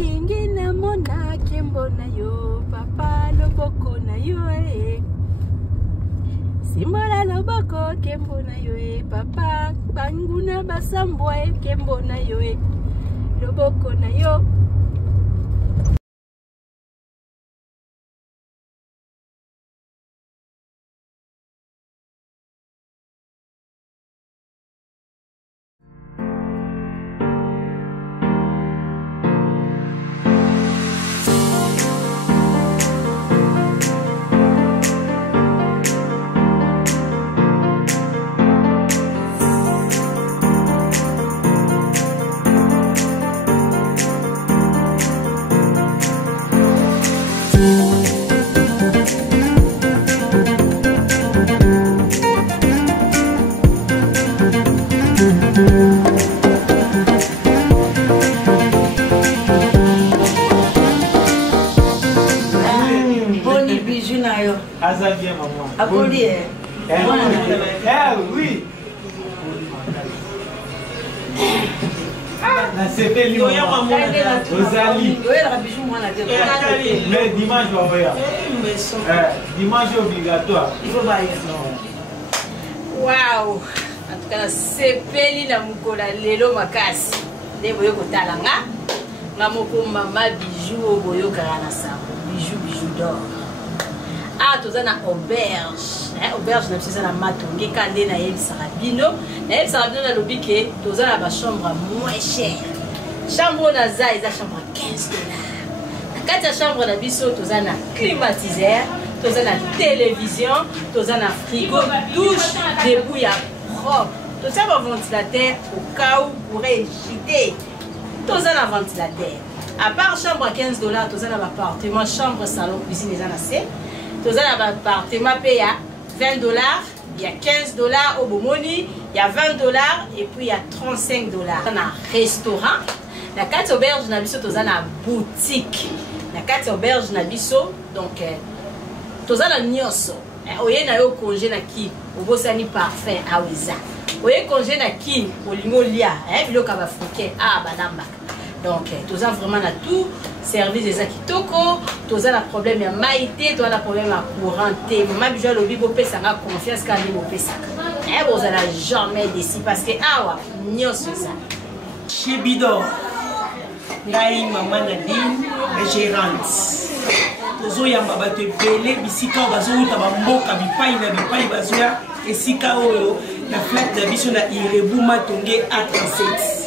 nalingi namona nkembo na yo papa loboko na yo simbola loboko nkembo na yo papa banguna basambwa nkembo na yo loboko na yo. Asa bien maman. Aboli oui. Na c'était lui maman. Rosalie. Mais dimanche on va. Dimanche obligatoire. Il faut bailler. Waouh. En tout cas c'est peli na mukola lelo makasi. Nde boyo kotalanga. Ngamoko mama bijou boyo kana sa. Bijou d'or. Ah, tu as une auberge. Auberge, c'est une matongue. Quand tu as une sarabino, na lobby que tu as une chambre moins chère. Chambre naza, ils ont chambre $15. Quand tu as chambre d'abisso, tu as un climatiseur, tu as une télévision, tu as un frigo, douche, debout propre. Tu as un ventilateur au cas où vous pourrez jeter. Tu as un ventilateur. À part chambre à $15, tu as un appartement, chambre, salon, cuisine, les assez. Tu as un appartement payé à $20, il y a $15 au Bomoni, il y a $20 et puis il y a $35. On a un restaurant, la carte auberge nabiso, tu as une boutique, la carte auberge nabiso, donc tu as un nyoso. Oye na yo congé na ki, obosani parfait à Ouiza. Oye congé na ki, olingolia, biloko ba fouke, banamba. Donc, tu as vraiment tout service des akitoko, tu as un problème à maïté, tu as un problème à couranté. Maman, je vais vous faire confiance quand vous faites ça. Vous n'allez jamais décider parce que, nous sommes ça. Chez Bidor, Ngai Maman Nadine, gérante. Tozo yamba bato belé bisika bazo uta bamboka bipai na bipai bazoya esika oyo na flat d'habitation na Irebu Matonge A37.